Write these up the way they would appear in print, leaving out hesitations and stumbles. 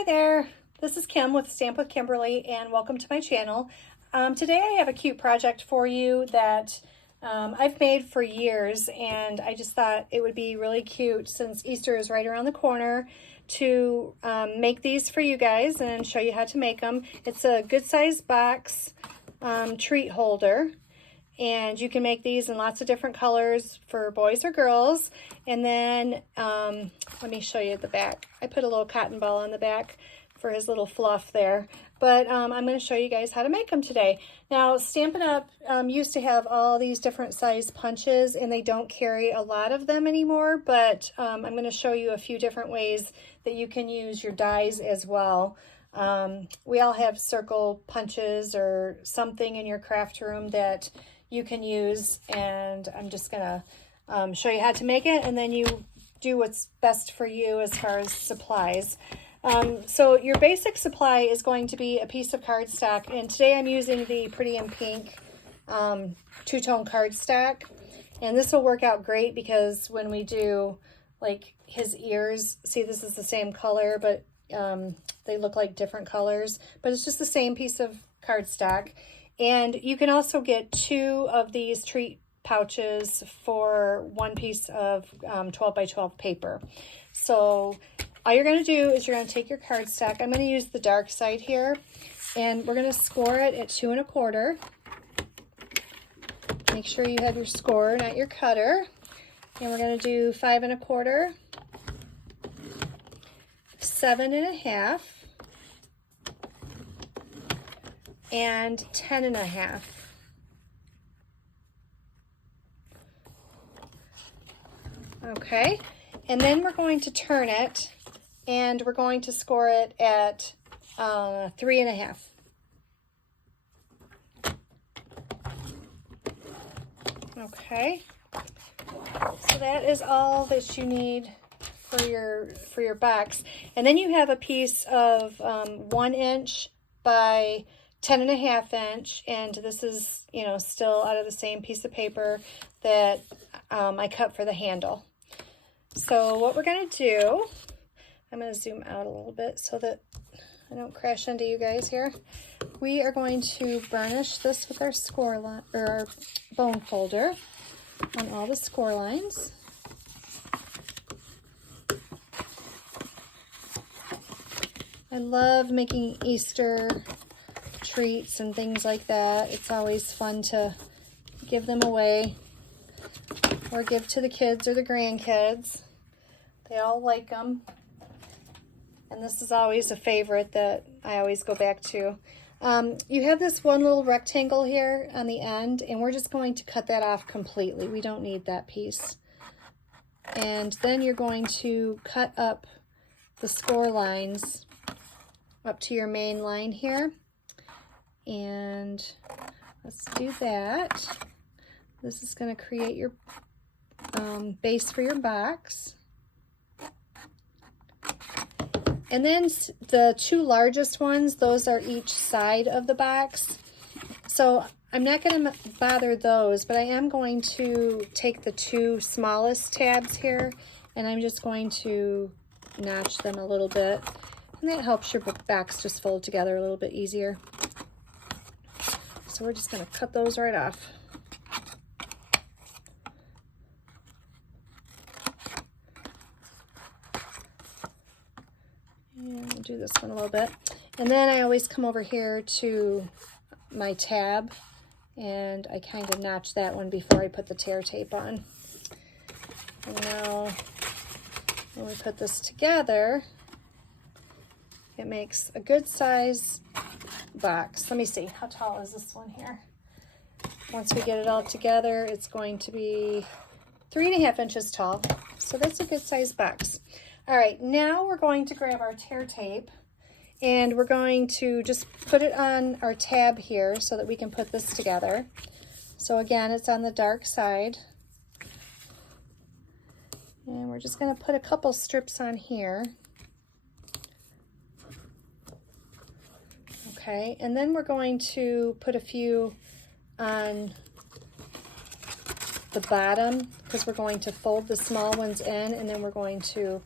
Hi there, this is Kim with Stamp with Kimberly and welcome to my channel. Today I have a cute project for you that I've made for years, and I just thought it would be really cute since Easter is right around the corner to make these for you guys and show you how to make them. It's a good size box treat holder. And you can make these in lots of different colors for boys or girls. And then, let me show you the back. I put a little cotton ball on the back for his little fluff there. But I'm going to show you guys how to make them today. Now, Stampin' Up! Used to have all these different size punches, and they don't carry a lot of them anymore. But I'm going to show you a few different ways that you can use your dies as well. We all have circle punches or something in your craft room that you can use, and I'm just gonna show you how to make it, and then you do what's best for you as far as supplies. So your basic supply is going to be a piece of cardstock, and today I'm using the Pretty in Pink two-tone cardstock, and this will work out great because when we do like his ears, see, this is the same color, but they look like different colors, but it's just the same piece of cardstock. And you can also get 2 of these treat pouches for 1 piece of 12 by 12 paper. So all you're going to do is you're going to take your cardstock. I'm going to use the dark side here, and we're going to score it at 2 1/4. Make sure you have your score, not your cutter. And we're going to do 5 1/4, 7 1/2. And 10 1/2. Okay, and then we're going to turn it, and we're going to score it at 3 1/2. Okay, so that is all that you need for your box. And then you have a piece of 1 inch by 10 1/2 inch, and this is, you know, still out of the same piece of paper that I cut for the handle. So what we're going to do, I'm going to zoom out a little bit so that I don't crash into you guys here. We are going to burnish this with our score line, or our bone folder, on all the score lines. I love making Easter treats and things like that. It's always fun to give them away or give to the kids or the grandkids. They all like them, and this is always a favorite that I always go back to. You have this one little rectangle here on the end, and we're just going to cut that off completely. We don't need that piece. And then you're going to cut up the score lines up to your main line here. And let's do that. This is going to create your base for your box. And then the 2 largest ones, those are each side of the box. So I'm not going to bother those, but I am going to take the 2 smallest tabs here, and I'm just going to notch them a little bit. And that helps your box just fold together a little bit easier. So we're just going to cut those right off. And we'll do this one a little bit. And then I always come over here to my tab, and I kind of notch that one before I put the tear tape on. And now when we put this together, it makes a good size box. Let me see, how tall is this one here? Once we get it all together, it's going to be 3 1/2 inches tall. So that's a good size box. All right, now we're going to grab our tear tape, and we're going to just put it on our tab here so that we can put this together. So again, it's on the dark side. And we're just going to put a couple strips on here. Okay, and then we're going to put a few on the bottom because we're going to fold the small ones in, and then we're going to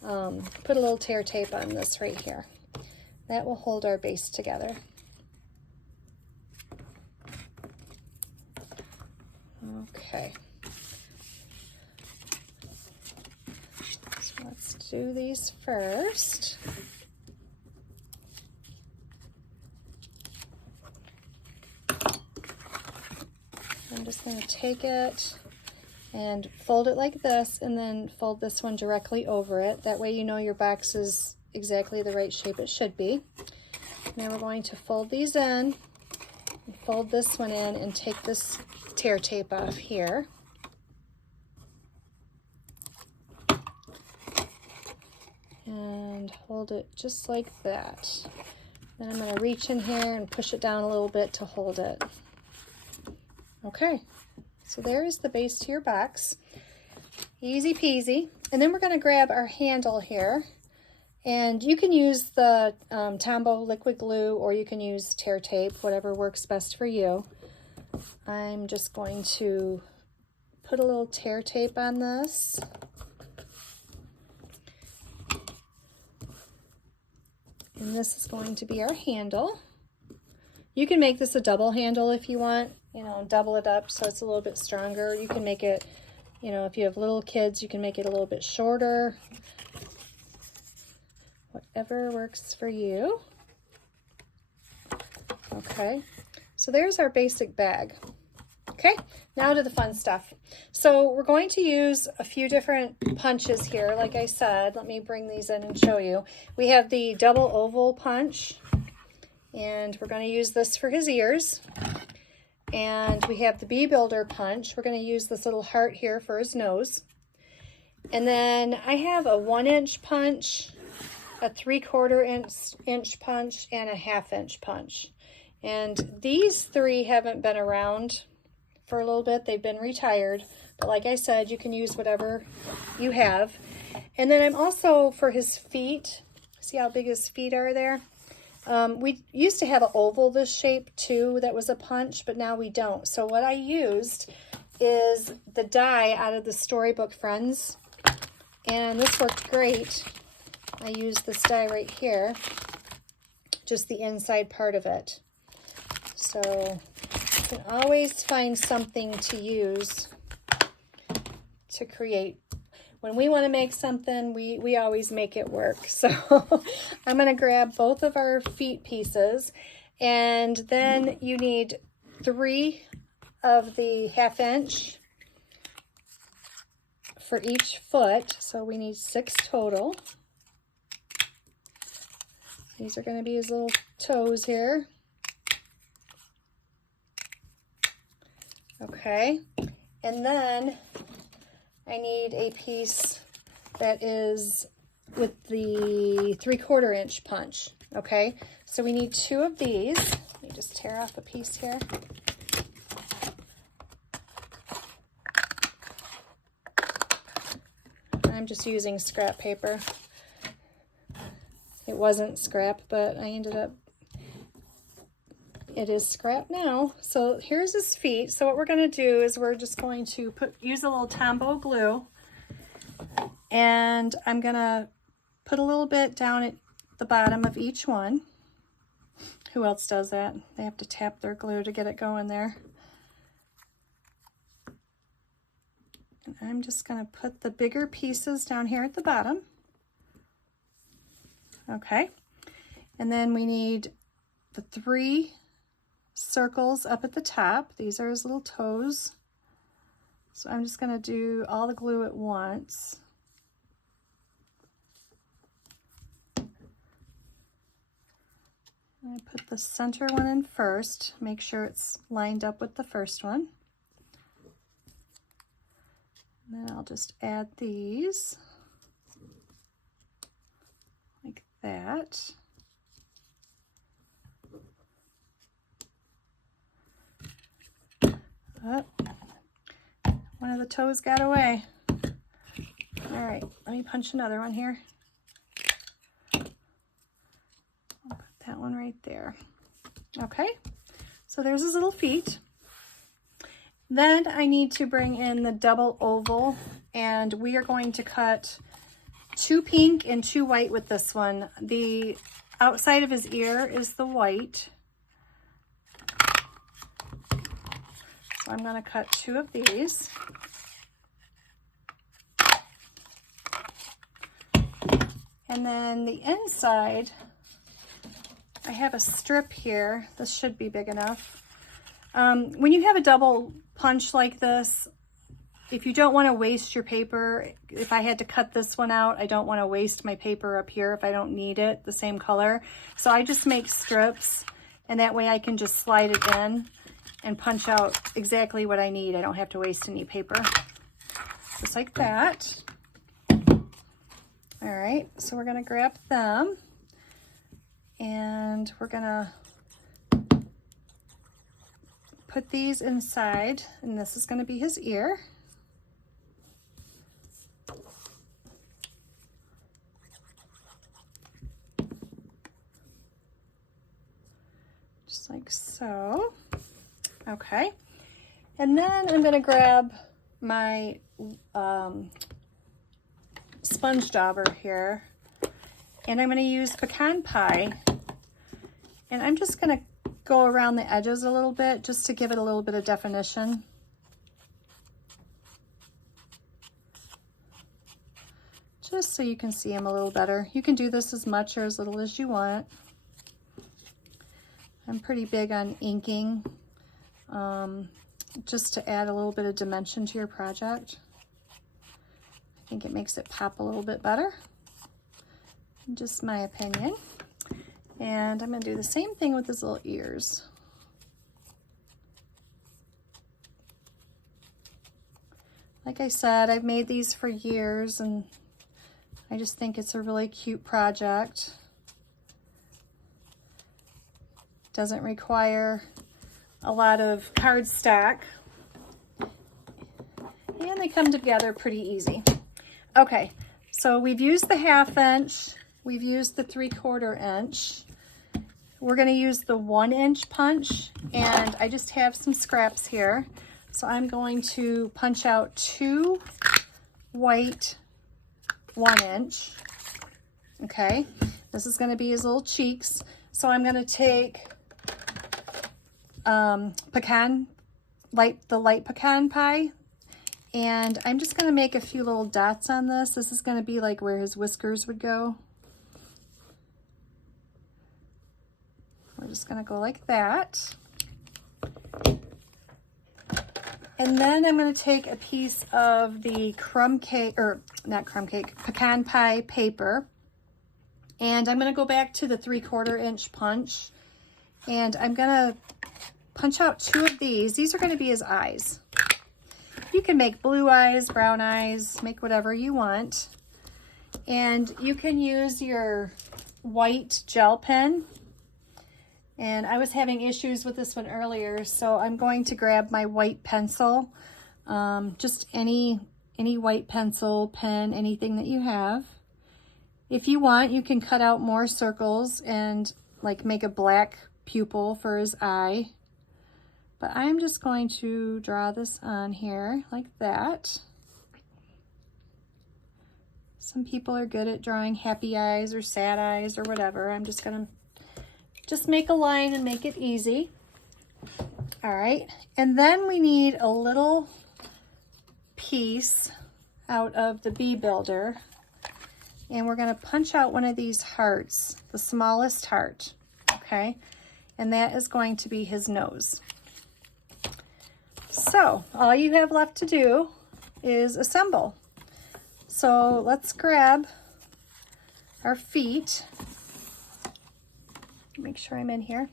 put a little tear tape on this right here. That will hold our base together. Okay. So let's do these first. I'm just going to take it and fold it like this, and then fold this one directly over it. That way you know your box is exactly the right shape it should be. Now we're going to fold these in, and fold this one in, and take this tear tape off here. And hold it just like that. Then I'm going to reach in here and push it down a little bit to hold it. Okay, so there is the base to your box. Easy peasy. And then we're going to grab our handle here. And you can use the Tombow liquid glue, or you can use tear tape, whatever works best for you. I'm just going to put a little tear tape on this. And this is going to be our handle. You can make this a double handle if you want, you know, double it up so it's a little bit stronger. You can make it, you know, if you have little kids, you can make it a little bit shorter. Whatever works for you. Okay, so there's our basic bag. Okay, now to the fun stuff. So we're going to use a few different punches here. Like I said, let me bring these in and show you. We have the double oval punch, and we're going to use this for his ears. And we have the Bee Builder punch. We're going to use this little heart here for his nose. And then I have a 1-inch punch, a 3/4 inch punch, and a 1/2 inch punch. And these three haven't been around for a little bit. They've been retired, but like I said, you can use whatever you have. And then I'm also, for his feet, see how big his feet are there? We used to have an oval this shape too that was a punch, but now we don't. So what I used is the die out of the Storybook Friends, and this worked great. I used this die right here, just the inside part of it. So you can always find something to use to create. When we want to make something, we always make it work. So I'm going to grab both of our feet pieces, and then you need 3 of the 1/2 inch for each foot. So we need 6 total. These are going to be his little toes here. Okay, and then I need a piece that is with the 3/4 inch punch. Okay, so we need 2 of these. Let me just tear off a piece here. I'm just using scrap paper. It wasn't scrap, but I ended up, it is scrap now. So here's his feet. So what we're going to do is we're just going to use a little Tombow glue, and I'm going to put a little bit down at the bottom of each one. Who else does that? They have to tap their glue to get it going there. And I'm just going to put the bigger pieces down here at the bottom. Okay, and then we need the 3 circles up at the top. These are his little toes. So I'm just going to do all the glue at once. I put the center one in first, make sure it's lined up with the first one. And then I'll just add these like that. Oh, one of the toes got away. All right, let me punch another one here. I'll put that one right there. Okay, so there's his little feet. Then I need to bring in the double oval, and we are going to cut 2 pink and 2 white with this one. The outside of his ear is the white. So I'm going to cut 2 of these. And then the inside, I have a strip here. This should be big enough. When you have a double punch like this, if you don't want to waste your paper, if I had to cut this one out, I don't want to waste my paper up here if I don't need it the same color. So I just make strips, and that way I can just slide it in and punch out exactly what I need. I don't have to waste any paper. Just like that. All right, so we're gonna grab them and we're gonna put these inside, and this is gonna be his ear. Just like so. Okay, and then I'm gonna grab my sponge dauber here, and I'm going to use pecan pie, and I'm just going to go around the edges a little bit just to give it a little bit of definition. Just so you can see them a little better. You can do this as much or as little as you want. I'm pretty big on inking, just to add a little bit of dimension to your project. I think it makes it pop a little bit better. Just my opinion. And I'm going to do the same thing with his little ears. Like I said, I've made these for years, and I just think it's a really cute project. Doesn't require a lot of cardstock, and they come together pretty easy. Okay, so we've used the 1/2 inch, we've used the 3/4 inch. We're going to use the 1 inch punch, and I just have some scraps here. So I'm going to punch out 2 white 1 inch. Okay, this is going to be his little cheeks. So I'm going to take the light pecan pie, and I'm just going to make a few little dots on this. This is going to be like where his whiskers would go. We're just going to go like that. And then I'm going to take a piece of the pecan pie paper, and I'm going to go back to the 3/4 inch punch, and I'm going to punch out 2 of these. These are going to be his eyes. You can make blue eyes, brown eyes, make whatever you want. And you can use your white gel pen. And I was having issues with this one earlier, so I'm going to grab my white pencil. Just any white pencil, pen, anything that you have. If you want, you can cut out more circles and like make a black pupil for his eye. But I'm just going to draw this on here like that. Some people are good at drawing happy eyes or sad eyes or whatever. I'm just going to make a line and make it easy. All right, and then we need a little piece out of the bee builder, and we're going to punch out one of these hearts, the smallest heart, okay? And that is going to be his nose. So all you have left to do is assemble. So let's grab our feet. Make sure I'm in here.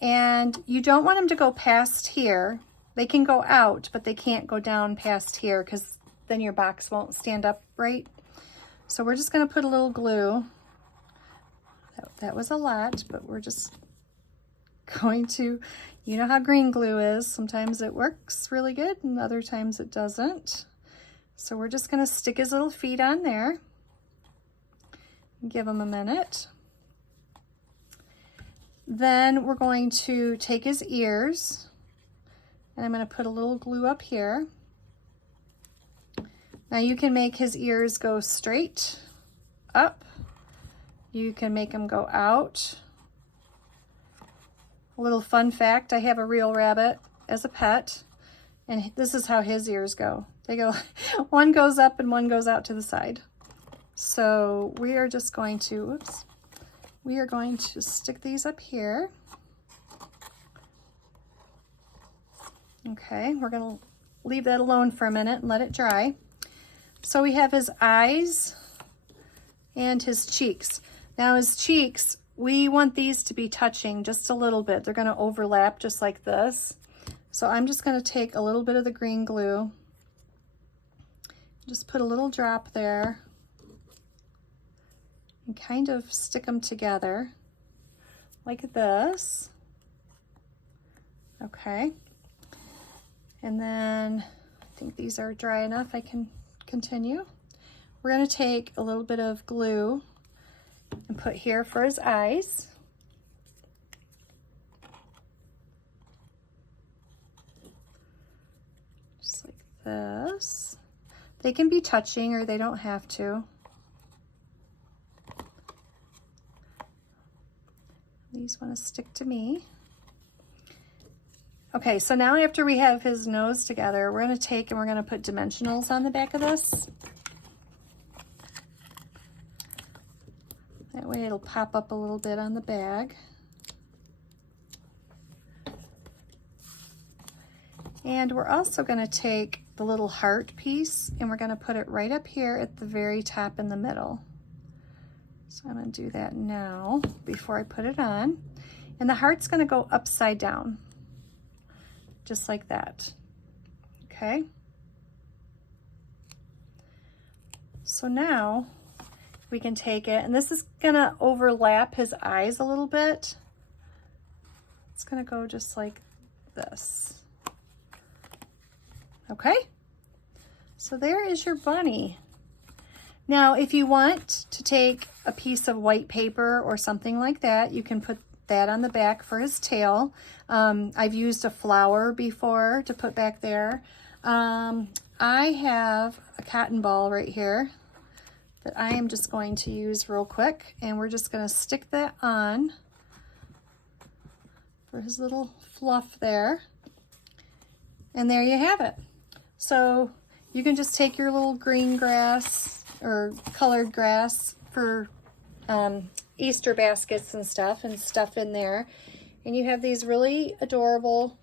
And you don't want them to go past here. They can go out, but they can't go down past here because then your box won't stand up right. So we're just going to put a little glue. That was a lot, but we're just going to, you know how green glue is. Sometimes it works really good and other times it doesn't. So we're just going to stick his little feet on there. Give him a minute. Then we're going to take his ears, and I'm going to put a little glue up here. Now you can make his ears go straight up. You can make them go out. A little fun fact, I have a real rabbit as a pet, and this is how his ears go. They go, one goes up and one goes out to the side. So we are just going to, oops, we are going to stick these up here. Okay, we're gonna leave that alone for a minute and let it dry. So we have his eyes and his cheeks. Now his cheeks, we want these to be touching just a little bit. They're gonna overlap just like this. So I'm just gonna take a little bit of the green glue, just put a little drop there, and kind of stick them together like this. Okay. And then I think these are dry enough. I can continue. We're going to take a little bit of glue and put here for his eyes. Just like this. They can be touching or they don't have to. These want to stick to me. Okay, so now after we have his nose together, we're going to take and we're going to put dimensionals on the back of this. That way it'll pop up a little bit on the bag. And we're also going to take the little heart piece and we're going to put it right up here at the very top in the middle. So I'm going to do that now before I put it on. And the heart's going to go upside down, just like that. Okay. So now we can take it, and this is going to overlap his eyes a little bit. It's going to go just like this. Okay. So there is your bunny. Now, if you want to take a piece of white paper or something like that, you can put that on the back for his tail. I've used a flower before to put back there. I have a cotton ball right here that I am just going to use real quick, and we're just going to stick that on for his little fluff there. And there you have it. So you can just take your little green grass or colored grass for Easter baskets and stuff in there. And you have these really adorable,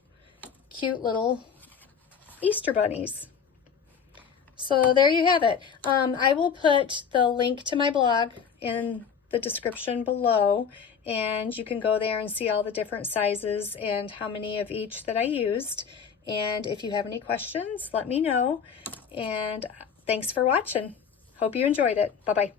cute little Easter bunnies. So there you have it. I will put the link to my blog in the description below, and you can go there and see all the different sizes and how many of each that I used. And if you have any questions, let me know. And thanks for watching. Hope you enjoyed it. Bye-bye.